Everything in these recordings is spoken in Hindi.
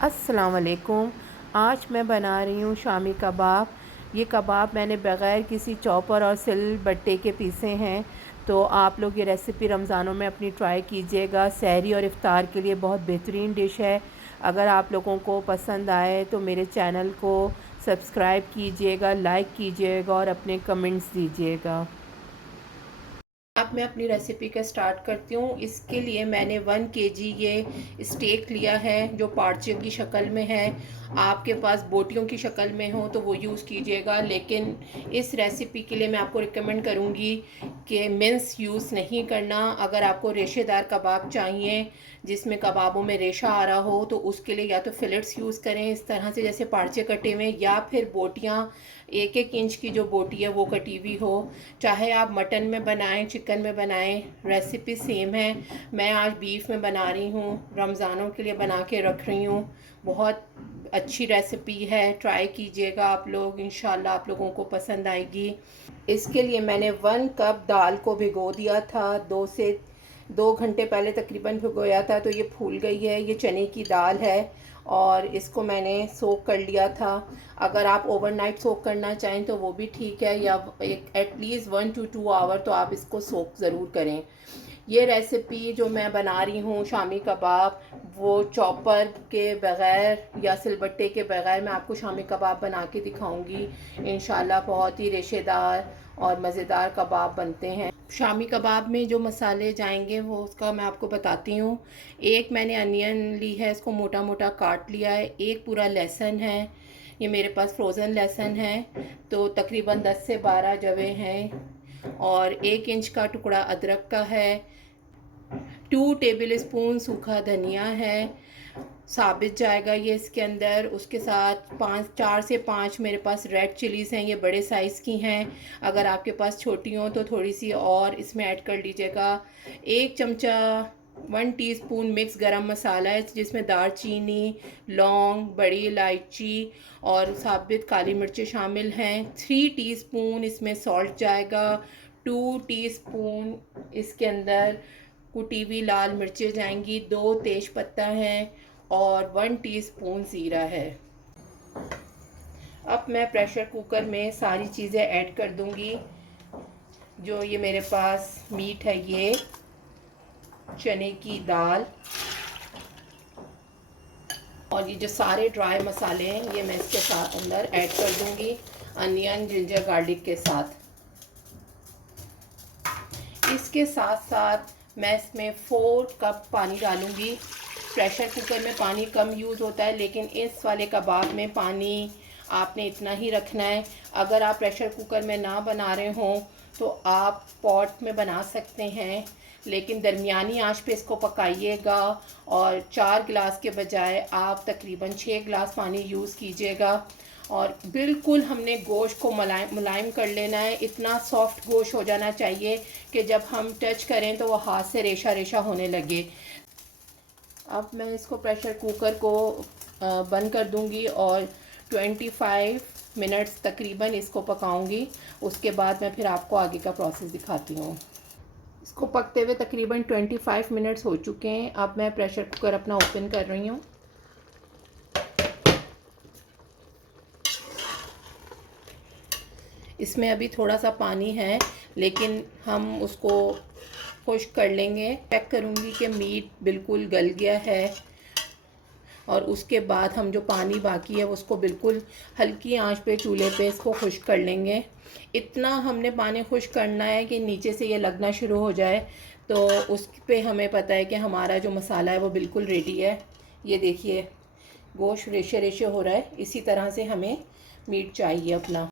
अस्सलाम वालेकुम। आज मैं बना रही हूँ शामी कबाब। ये कबाब मैंने बग़ैर किसी चॉपर और सिल बट्टे के पीसे हैं। तो आप लोग ये रेसिपी रमज़ानों में अपनी ट्राई कीजिएगा। सहरी और इफ़्तार के लिए बहुत बेहतरीन डिश है। अगर आप लोगों को पसंद आए तो मेरे चैनल को सब्सक्राइब कीजिएगा, लाइक कीजिएगा और अपने कमेंट्स दीजिएगा। अब मैं अपनी रेसिपी का स्टार्ट करती हूँ। इसके लिए मैंने 1 केजी ये स्टेक लिया है जो पार्चे की शक्ल में है। आपके पास बोटियों की शक्ल में हो तो वो यूज़ कीजिएगा, लेकिन इस रेसिपी के लिए मैं आपको रिकमेंड करूँगी कि मिन्स यूज़ नहीं करना। अगर आपको रेशेदार कबाब चाहिए जिसमें कबाबों में रेशा आ रहा हो तो उसके लिए या तो फिलेट्स यूज़ करें इस तरह से जैसे पार्चे कटे हुए, या फिर बोटियाँ 1-1 इंच की जो बोटी है वो कटी हुई हो। चाहे आप मटन में बनाएं, चिकन में बनाएं, रेसिपी सेम है। मैं आज बीफ में बना रही हूँ, रमज़ानों के लिए बना के रख रही हूँ। बहुत अच्छी रेसिपी है, ट्राई कीजिएगा आप लोग, इंशाल्लाह आप लोगों को पसंद आएगी। इसके लिए मैंने 1 कप दाल को भिगो दिया था, 2 घंटे पहले तकरीबन भिगोया था, तो ये फूल गई है। ये चने की दाल है और इसको मैंने सोक कर लिया था। अगर आप ओवरनाइट सोक करना चाहें तो वो भी ठीक है, या एक एटलीस्ट 1 to 2 आवर तो आप इसको सोक ज़रूर करें। ये रेसिपी जो मैं बना रही हूँ शामी कबाब, वो चॉपर के बग़ैर या सिलबट्टे के बग़ैर मैं आपको शामी कबाब बना के दिखाऊंगी। इंशाल्लाह बहुत ही रेशेदार और मज़ेदार कबाब बनते हैं। शामी कबाब में जो मसाले जाएंगे वो उसका मैं आपको बताती हूँ। एक मैंने अनियन ली है, इसको मोटा मोटा काट लिया है। एक पूरा लहसुन है, ये मेरे पास फ्रोज़न लहसुन है, तो तकरीबन 10 से 12 जवे हैं। और 1 इंच का टुकड़ा अदरक का है। 2 टेबल स्पून सूखा धनिया है, साबित जाएगा ये इसके अंदर। उसके साथ 4 से 5 मेरे पास रेड चिलीज़ हैं, ये बड़े साइज़ की हैं। अगर आपके पास छोटी हो तो थोड़ी सी और इसमें ऐड कर लीजिएगा। 1 चमचा 1 टीस्पून मिक्स गरम मसाला है जिसमें दालचीनी, लौंग, बड़ी इलायची और साबित काली मिर्चें शामिल हैं। 3 टीस्पून इसमें सॉल्ट जाएगा। 2 टीस्पून इसके अंदर कुटी हुई लाल मिर्चें जाएंगी। 2 तेज पत्ता हैं और 1 टीस्पून ज़ीरा है। अब मैं प्रेशर कुकर में सारी चीज़ें ऐड कर दूंगी। जो ये मेरे पास मीट है, ये चने की दाल और ये जो सारे ड्राई मसाले हैं ये मैं इसके साथ अंदर ऐड कर दूंगी, अनियन, जिंजर, गार्लिक के साथ। इसके साथ साथ मैं इसमें 4 कप पानी डालूंगी। प्रेशर कुकर में पानी कम यूज़ होता है, लेकिन इस वाले कबाब में पानी आपने इतना ही रखना है। अगर आप प्रेशर कुकर में ना बना रहे हों तो आप पॉट में बना सकते हैं, लेकिन दरमियानी आंच पे इसको पकाइएगा। और 4 गिलास के बजाय आप तकरीबन 6 गिलास पानी यूज़ कीजिएगा। और बिल्कुल हमने गोश्त को मुलायम कर लेना है। इतना सॉफ्ट गोश्त हो जाना चाहिए कि जब हम टच करें तो वो हाथ से रेशा रेशा होने लगे। अब मैं इसको प्रेशर कुकर को बंद कर दूंगी और 25 मिनट्स तकरीबन इसको पकाऊंगी। उसके बाद मैं फिर आपको आगे का प्रोसेस दिखाती हूँ। इसको पकते हुए तकरीबन 25 मिनट्स हो चुके हैं। अब मैं प्रेशर कुकर अपना ओपन कर रही हूँ। इसमें अभी थोड़ा सा पानी है, लेकिन हम उसको खुश्क कर लेंगे। चेक करूँगी कि मीट बिल्कुल गल गया है और उसके बाद हम जो पानी बाकी है उसको बिल्कुल हल्की आंच पे चूल्हे पे इसको खुश्क कर लेंगे। इतना हमने पानी खुश्क करना है कि नीचे से ये लगना शुरू हो जाए, तो उस पे हमें पता है कि हमारा जो मसाला है वो बिल्कुल रेडी है। ये देखिए गोश्त रेशे रेशे हो रहा है, इसी तरह से हमें मीट चाहिए अपना।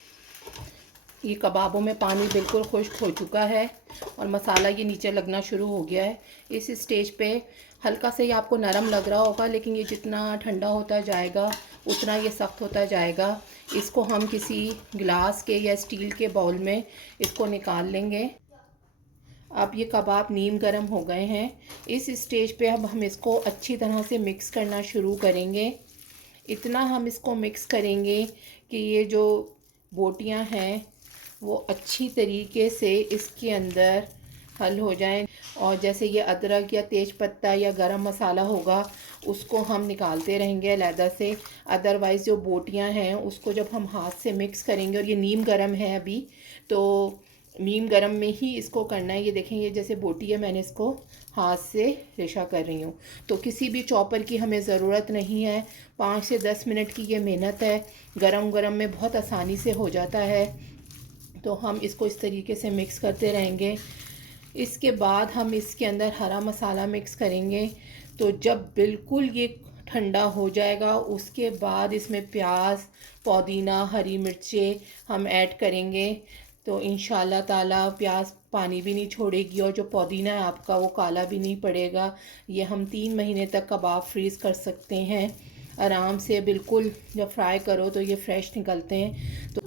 ये कबाबों में पानी बिल्कुल खुश्क हो चुका है और मसाला ये नीचे लगना शुरू हो गया है। इस स्टेज पे हल्का से ही आपको नरम लग रहा होगा, लेकिन ये जितना ठंडा होता जाएगा उतना ये सख्त होता जाएगा। इसको हम किसी गिलास के या स्टील के बाउल में इसको निकाल लेंगे। अब ये कबाब नीम गर्म हो गए हैं। इस स्टेज पे अब हम इसको अच्छी तरह से मिक्स करना शुरू करेंगे। इतना हम इसको मिक्स करेंगे कि ये जो बोटियां हैं वो अच्छी तरीके से इसके अंदर हल हो जाएं। और जैसे ये अदरक या तेज पत्ता या गरम मसाला होगा उसको हम निकालते रहेंगे अलहदा से। अदरवाइज़ जो बोटियां हैं उसको जब हम हाथ से मिक्स करेंगे, और ये नीम गरम है अभी, तो नीम गरम में ही इसको करना है। ये देखें, ये जैसे बोटी है, मैंने इसको हाथ से रेशा कर रही हूँ। तो किसी भी चॉपर की हमें ज़रूरत नहीं है, 5 से 10 मिनट की ये मेहनत है। गरम गरम में बहुत आसानी से हो जाता है। तो हम इसको इस तरीके से मिक्स करते रहेंगे। इसके बाद हम इसके अंदर हरा मसाला मिक्स करेंगे। तो जब बिल्कुल ये ठंडा हो जाएगा उसके बाद इसमें प्याज, पुदीना, हरी मिर्चें हम ऐड करेंगे। तो इंशाल्लाह ताला प्याज पानी भी नहीं छोड़ेगी, और जो पुदीना है आपका वो काला भी नहीं पड़ेगा। ये हम 3 महीने तक कबाब फ्रीज़ कर सकते हैं आराम से। बिल्कुल जब फ्राई करो तो ये फ्रेश निकलते हैं। तो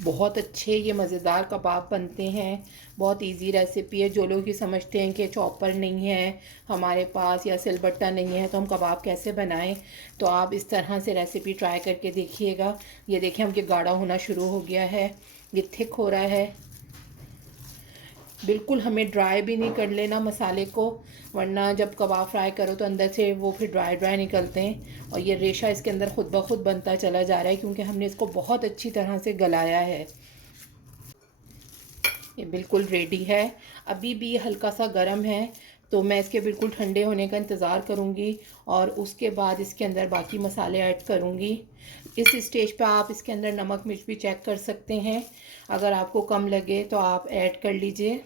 बहुत अच्छे ये मज़ेदार कबाब बनते हैं। बहुत इजी रेसिपी है। जो लोग ये समझते हैं कि चॉपर नहीं है हमारे पास या सिलबट्टा नहीं है तो हम कबाब कैसे बनाएं, तो आप इस तरह से रेसिपी ट्राई करके देखिएगा। ये देखें, हम ये गाढ़ा होना शुरू हो गया है, ये थिक हो रहा है। बिल्कुल हमें ड्राई भी नहीं कर लेना मसाले को, वरना जब कबाब फ्राई करो तो अंदर से वो फिर ड्राई ड्राई निकलते हैं। और ये रेशा इसके अंदर खुद ब खुद बनता चला जा रहा है क्योंकि हमने इसको बहुत अच्छी तरह से गलाया है। ये बिल्कुल रेडी है। अभी भी हल्का सा गर्म है, तो मैं इसके बिल्कुल ठंडे होने का इंतज़ार करूँगी और उसके बाद इसके अंदर बाकी मसाले ऐड करूँगी। इस स्टेज पे आप इसके अंदर नमक मिर्च भी चेक कर सकते हैं। अगर आपको कम लगे तो आप ऐड कर लीजिए।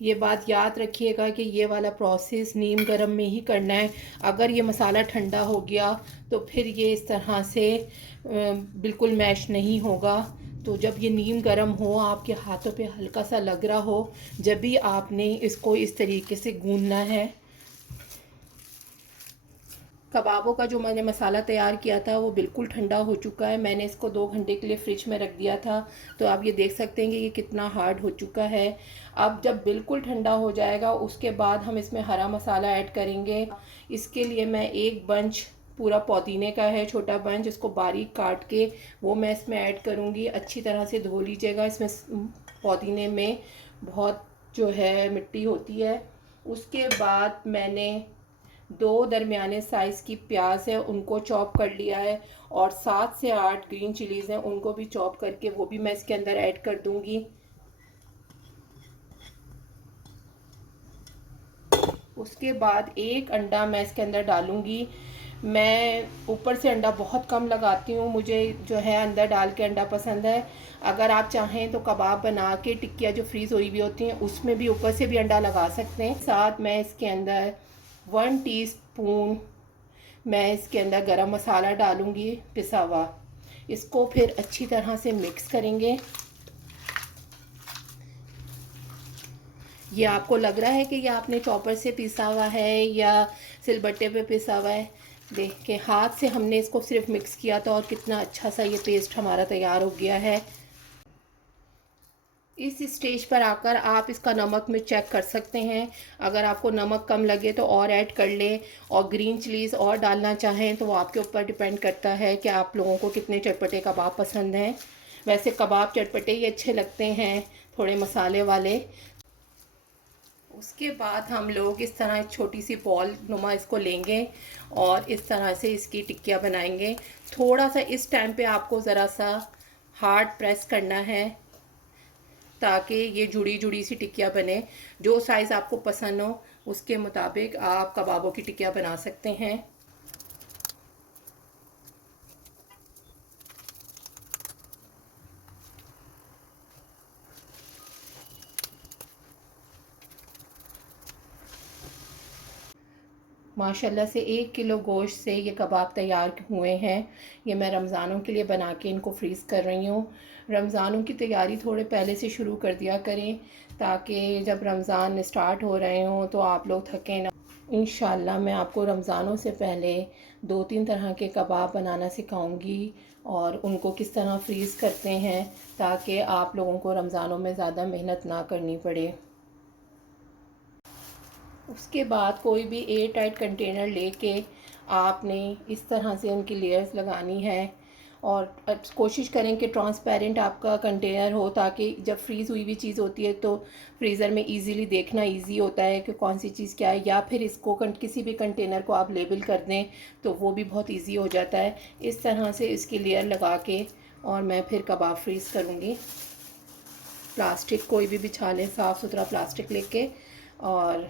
ये बात याद रखिएगा कि ये वाला प्रोसेस नीम गरम में ही करना है। अगर ये मसाला ठंडा हो गया तो फिर ये इस तरह से बिल्कुल मैश नहीं होगा। तो जब ये नीम गरम हो, आपके हाथों पे हल्का सा लग रहा हो, जब भी आपने इसको इस तरीके से गूंदना है। कबाबों का जो मैंने मसाला तैयार किया था वो बिल्कुल ठंडा हो चुका है। मैंने इसको 2 घंटे के लिए फ्रिज में रख दिया था। तो आप ये देख सकते हैं कि ये कितना हार्ड हो चुका है। अब जब बिल्कुल ठंडा हो जाएगा उसके बाद हम इसमें हरा मसाला ऐड करेंगे। इसके लिए मैं एक बंच पूरा पुदीने का है, छोटा बंच, इसको बारीक काट के वो मैं इसमें ऐड करूँगी। अच्छी तरह से धो लीजिएगा, इसमें पुदीने में बहुत जो है मिट्टी होती है। उसके बाद मैंने 2 दरमियाने साइज़ की प्याज है उनको चॉप कर लिया है, और 7 से 8 ग्रीन चिलीज़ हैं उनको भी चॉप करके वो भी मैं इसके अंदर ऐड कर दूंगी। उसके बाद एक अंडा मैं इसके अंदर डालूंगी। मैं ऊपर से अंडा बहुत कम लगाती हूँ, मुझे जो है अंदर डाल के अंडा पसंद है। अगर आप चाहें तो कबाब बना के टिक्कियाँ जो फ्रीज़ हुई हुई होती हैं उसमें भी ऊपर से भी अंडा लगा सकते हैं। साथ मैं इसके अंदर 1 टीस्पून मैं इसके अंदर गरम मसाला डालूंगी पिसा हुआ। इसको फिर अच्छी तरह से मिक्स करेंगे। ये आपको लग रहा है कि ये आपने चॉपर से पिसा हुआ है या सिलबट्टे पे पिसा हुआ है, देख के हाथ से हमने इसको सिर्फ मिक्स किया था और कितना अच्छा सा ये पेस्ट हमारा तैयार हो गया है। इस स्टेज पर आकर आप इसका नमक मिर्च चेक कर सकते हैं। अगर आपको नमक कम लगे तो और ऐड कर लें, और ग्रीन चिलीज़ और डालना चाहें तो वो आपके ऊपर डिपेंड करता है कि आप लोगों को कितने चटपटे कबाब पसंद हैं। वैसे कबाब चटपटे ही अच्छे लगते हैं, थोड़े मसाले वाले। उसके बाद हम लोग इस तरह एक छोटी सी बॉल नुमा इसको लेंगे और इस तरह से इसकी टिक्कियाँ बनाएंगे। थोड़ा सा इस टाइम पे आपको ज़रा सा हार्ड प्रेस करना है ताकि ये जुड़ी जुड़ी सी टिक्कियाँ बने। जो साइज़ आपको पसंद हो उसके मुताबिक आप कबाबों की टिक्कियाँ बना सकते हैं। माशाल्लाह से 1 किलो गोश्त से ये कबाब तैयार हुए हैं। ये मैं रमज़ानों के लिए बना के इनको फ्रीज़ कर रही हूँ। रमज़ानों की तैयारी थोड़े पहले से शुरू कर दिया करें ताकि जब रमज़ान स्टार्ट हो रहे हों तो आप लोग थकें ना। इंशाल्लाह मैं आपको रमज़ानों से पहले 2-3 तरह के कबाब बनाना सिखाऊंगी और उनको किस तरह फ्रीज़ करते हैं ताकि आप लोगों को रमज़ानों में ज़्यादा मेहनत ना करनी पड़े। उसके बाद कोई भी एयर टाइट कंटेनर लेके आपने इस तरह से उनकी लेयर्स लगानी है और कोशिश करें कि ट्रांसपेरेंट आपका कंटेनर हो, ताकि जब फ्रीज़ हुई हुई चीज़ होती है तो फ्रीज़र में इजीली देखना इजी होता है कि कौन सी चीज़ क्या है, या फिर इसको किसी भी कंटेनर को आप लेबल कर दें तो वो भी बहुत इजी हो जाता है। इस तरह से इसकी लेयर लगा के और मैं फिर कबाब फ्रीज़ करूँगी। प्लास्टिक कोई भी बिछा लें, साफ़ सुथरा प्लास्टिक लेके, और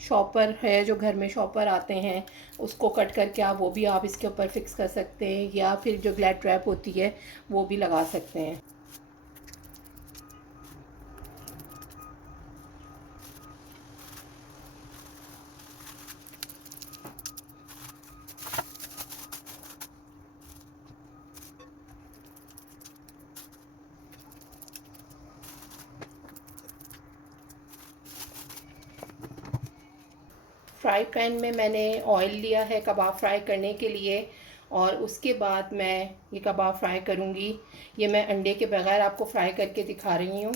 शॉपर है जो घर में शॉपर आते हैं उसको कट करके वो भी आप इसके ऊपर फिक्स कर सकते हैं, या फिर जो ग्लैड ट्रैप होती है वो भी लगा सकते हैं। फ्राई पैन में मैंने ऑयल लिया है कबाब फ्राई करने के लिए, और उसके बाद मैं ये कबाब फ्राई करूँगी। ये मैं अंडे के बगैर आपको फ्राई करके दिखा रही हूँ।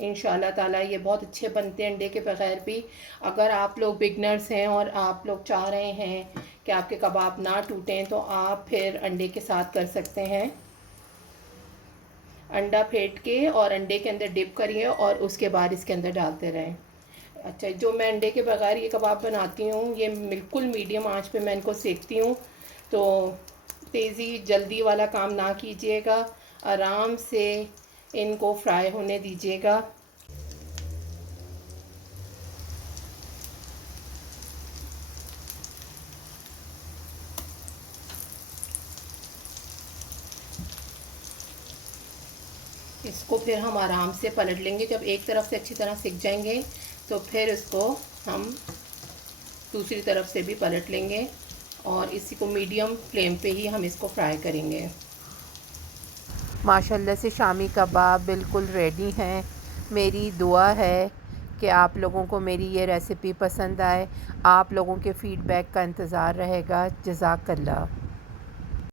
इंशाल्लाह ताला ये बहुत अच्छे बनते हैं अंडे के बगैर भी। अगर आप लोग बिगनर्स हैं और आप लोग चाह रहे हैं कि आपके कबाब ना टूटें तो आप फिर अंडे के साथ कर सकते हैं। अंडा फेंट के और अंडे के अंदर डिप करिए और उसके बाद इसके अंदर डालते रहें। अच्छा, जो मैं अंडे के बगैर ये कबाब बनाती हूँ, ये बिल्कुल मीडियम आंच पे मैं इनको सेकती हूँ। तो तेज़ी जल्दी वाला काम ना कीजिएगा, आराम से इनको फ्राई होने दीजिएगा। इसको फिर हम आराम से पलट लेंगे। जब एक तरफ से अच्छी तरह सिक जाएंगे तो फिर इसको हम दूसरी तरफ से भी पलट लेंगे, और इसी को मीडियम फ्लेम पे ही हम इसको फ्राई करेंगे। माशाल्लाह से शामी कबाब बिल्कुल रेडी हैं। मेरी दुआ है कि आप लोगों को मेरी ये रेसिपी पसंद आए। आप लोगों के फ़ीडबैक का इंतज़ार रहेगा। जज़ाकल्लाह।